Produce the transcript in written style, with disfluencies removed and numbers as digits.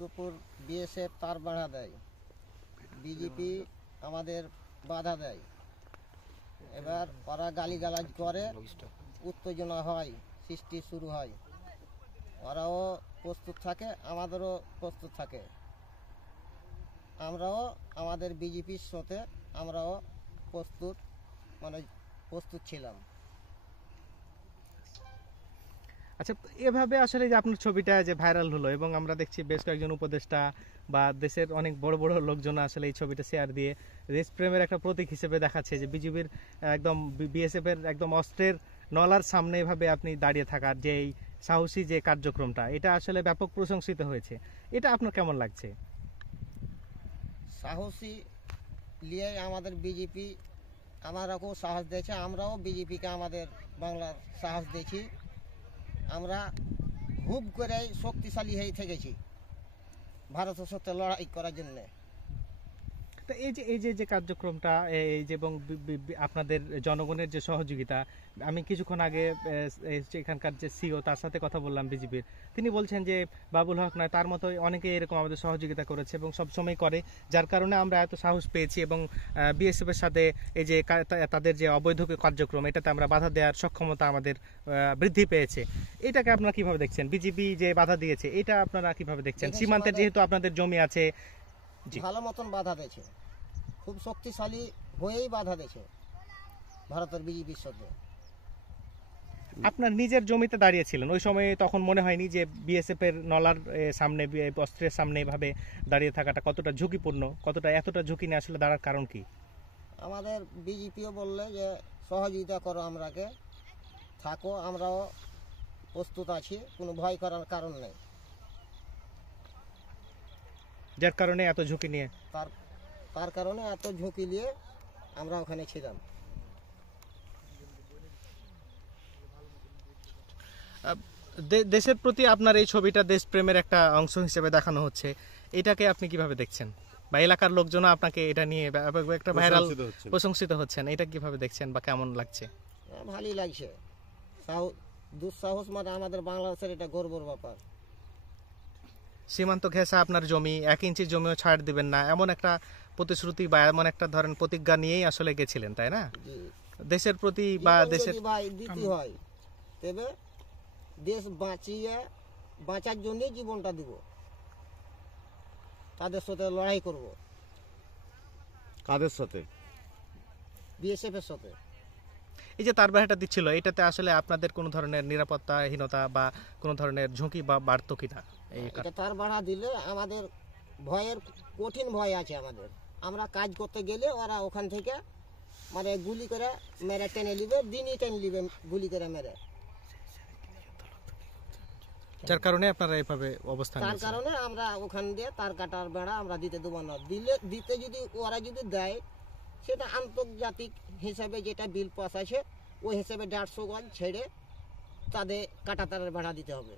দুপুর বিএসএফ তার বাধা দেয়, বিজেপি আমাদের বাধা দেয়। এবার ওরা গালিগালাজ করে, উত্তেজনা হয়, সৃষ্টি শুরু হয়। ওরাও প্রস্তুত থাকে, আমাদেরও প্রস্তুত থাকে। আমরাও আমাদের বিজেপির সাথে আমরাও প্রস্তুত ছিলাম। আচ্ছা, এভাবে আসলে যে আপনার ছবিটা যে ভাইরাল হলো এবং আমরা দেখছি বেশ কয়েকজন উপদেষ্টা বা দেশের অনেক বড় বড় লোকজন আসলে এই ছবিটা শেয়ার দিয়ে দেশপ্রেমের একটা প্রতীক হিসেবে দেখাচ্ছে যে বিজিবির একদম বিএসএফ এর একদম অস্ত্রের নলার সামনে এভাবে আপনি দাঁড়িয়ে থাকার যে এই সাহসী যে কার্যক্রমটা, এটা আসলে ব্যাপক প্রশংসিত হয়েছে। এটা আপনার কেমন লাগছে? সাহসী নিয়ে আমাদের বিজেপি আমারাও সাহস দিয়েছে, আমরাও বিজেপিকে আমাদের বাংলার সাহস দিয়েছি। আমরা হুব করে শক্তিশালী হয়ে থেকেছি ভারতের সাথে লড়াই করার জন্য। তো এই যে কার্যক্রমটা এই যে এবং আপনাদের জনগণের যে সহযোগিতা, আমি কিছুক্ষণ আগে এখানকার যে সিও তার সাথে কথা বললাম বিজেপির, তিনি বলছেন যে বাবুল হক নয় তার মতো অনেকে এরকম আমাদের সহযোগিতা করেছে এবং সবসময় করে, যার কারণে আমরা এত সাহস পেয়েছি এবং বিএসএফ এর সাথে এই যে তাদের যে অবৈধ কার্যক্রম এটাতে আমরা বাধা দেওয়ার সক্ষমতা আমাদের বৃদ্ধি পেয়েছে। এটাকে আপনারা কিভাবে দেখছেন? বিজেপি যে বাধা দিয়েছে এটা আপনারা কিভাবে দেখছেন? সীমান্তের যেহেতু আপনাদের জমি আছে, ভালো মতন বাধা দিয়েছে, খুব শক্তিশালী হয়েই বাধা দিয়েছে ভারতের বিজেপির সাথে। আপনার নিজের জমিতে দাঁড়িয়েছিলেন ওই সময়, তখন মনে হয়নি যে বিএসএফ এর নলার সামনে অস্ত্রের সামনে এভাবে দাঁড়িয়ে থাকাটা কতটা ঝুঁকিপূর্ণ, কতটা এতটা ঝুঁকি নিয়ে আসলে দাঁড়ার কারণ কি? আমাদের বিজেপিও বললে যে সহযোগিতা করো, আমরাকে থাকো, আমরাও প্রস্তুত আছি, কোনো ভয় করার কারণ নেই। যার কারণে এত ঝুঁকি নিয়ে তার কারণে এত ঝুঁকি নিয়ে আমরা ওখানে ছিলাম। দেশের প্রতি আপনার এই ছবিটা দেশপ্রেমের একটা অংশ হিসেবে দেখানো হচ্ছে, এটাকে আপনি কিভাবে দেখছেন? বা এলাকার লোকজন আপনাকে এটা নিয়ে একটা ভাইরাল প্রশংসিত হচ্ছেন, এটা কিভাবে দেখছেন বা কেমন লাগছে? ভালোই লাগছে। দুঃসাহস মানে আমাদের বাংলাদেশের এটা গর্বের ব্যাপার। সীমান্ত ঘেঁষা আপনার জমি, 1 ইঞ্চি জমিও ছাড় দিবেন না, এমন একটা প্রতিশ্রুতি বা এমন একটা ধরেন প্রতিজ্ঞা নিয়েই আসলে গেছিলেন, তাই না? দেশের প্রতি বা দেশের দিতে হয়, তবে দেশ বাঁচার জন্যই জীবনটা দিব, তাদের সাথে লড়াই করব। কাদের সাথে? বিএসএফ এর সাথে। এই যে তার বাড়াটা দিচ্ছিল, এটাতে আসলে আপনাদের কোনো ধরনের নিরাপত্তাহীনতা বা কোনো ধরনের ঝুঁকি বা বাড়তো কিনা? এটা তার বাড়া দিলে আমাদের কঠিন ভয় আছে আমাদের। আমরা কাজ করতে গেলে ওরা ওখান থেকে মানে গুলি করে মেরে টেনে নিবে, দিনই টেনে নিবে গুলি করে মেরে। যার কারণে আপনারা এইভাবে অবস্থান, তার কারণে আমরা ওখান দিয়ে তার কাটার বেড়া আমরা দিতে দেবো না। দিতে যদি ওরা যদি দেয়, সেটা আন্তর্জাতিক হিসাবে যেটা বিল পাস আছে ওই হিসাবে 150 গজ ছেড়ে তাদের কাটা তারের বেড়া দিতে হবে।